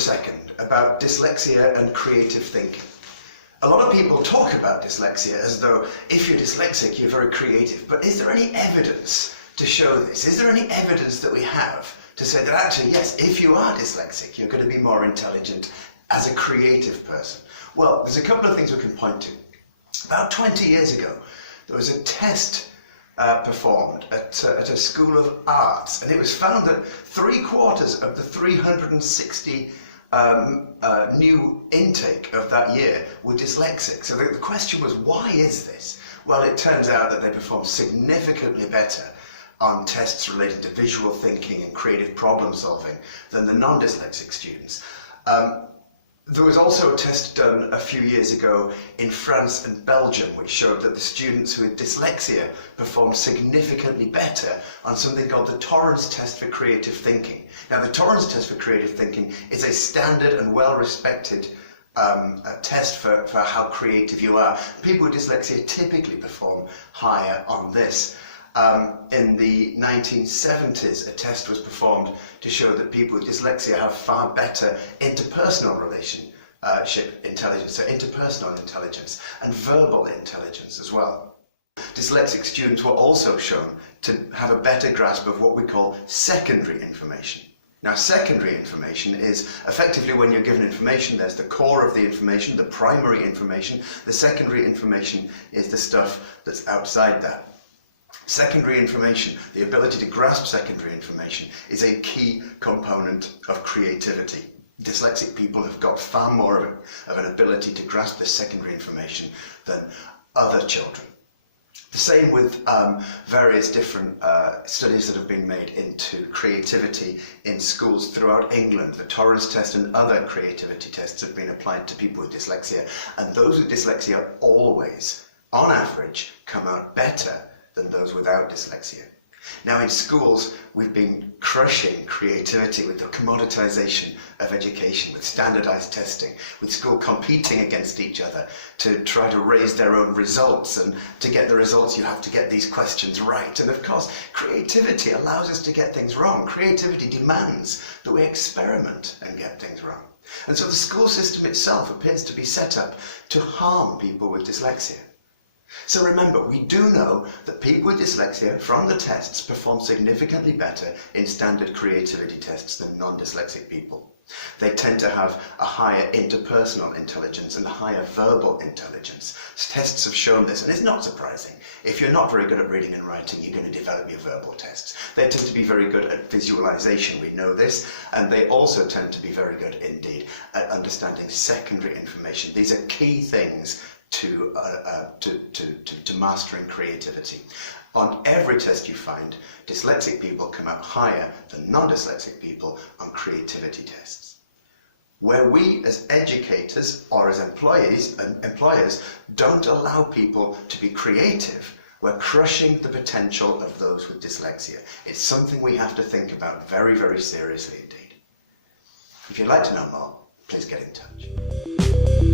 second about dyslexia and creative thinking. A lot of people talk about dyslexia as though if you're dyslexic, you're very creative. But is there any evidence to show this? Is there any evidence that we have to say that actually, yes, if you are dyslexic, you're going to be more intelligent as a creative person? Well, there's a couple of things we can point to. About 20 years ago, there was a test performed at a school of arts, and it was found that 3/4 of the 360 new intake of that year were dyslexic. So the question was, why is this? Well, it turns out that they performed significantly better on tests related to visual thinking and creative problem solving than the non-dyslexic students. There was also a test done a few years ago in France and Belgium which showed that the students with dyslexia performed significantly better on something called the Torrance test for creative thinking. Now, the Torrance test for creative thinking is a standard and well-respected test for how creative you are. People with dyslexia typically perform higher on this. In the 1970s, a test was performed to show that people with dyslexia have far better interpersonal relationship intelligence, so interpersonal intelligence and verbal intelligence as well. Dyslexic students were also shown to have a better grasp of what we call secondary information. Now, secondary information is effectively when you're given information, there's the core of the information, the primary information. The secondary information is the stuff that's outside that. Secondary information, the ability to grasp secondary information, is a key component of creativity. Dyslexic people have got far more of an ability to grasp this secondary information than other children. The same with various different studies that have been made into creativity in schools throughout England. The Torrance test and other creativity tests have been applied to people with dyslexia, and those with dyslexia always, on average, come out better than those without dyslexia. Now, in schools, we've been crushing creativity with the commoditization of education, with standardized testing, with schools competing against each other to try to raise their own results, and to get the results you have to get these questions right. And of course, creativity allows us to get things wrong. Creativity demands that we experiment and get things wrong. And so the school system itself appears to be set up to harm people with dyslexia. So remember, we do know that people with dyslexia from the tests perform significantly better in standard creativity tests than non-dyslexic people. They tend to have a higher interpersonal intelligence and a higher verbal intelligence. Tests have shown this, and it's not surprising. If you're not very good at reading and writing, you're going to develop your verbal tests. They tend to be very good at visualization, we know this, and they also tend to be very good indeed at understanding secondary information. These are key things to mastering creativity. On every test you find, dyslexic people come out higher than non-dyslexic people on creativity tests. Where we as educators or as employers don't allow people to be creative, we're crushing the potential of those with dyslexia. It's something we have to think about very, very seriously indeed. If you'd like to know more, please get in touch.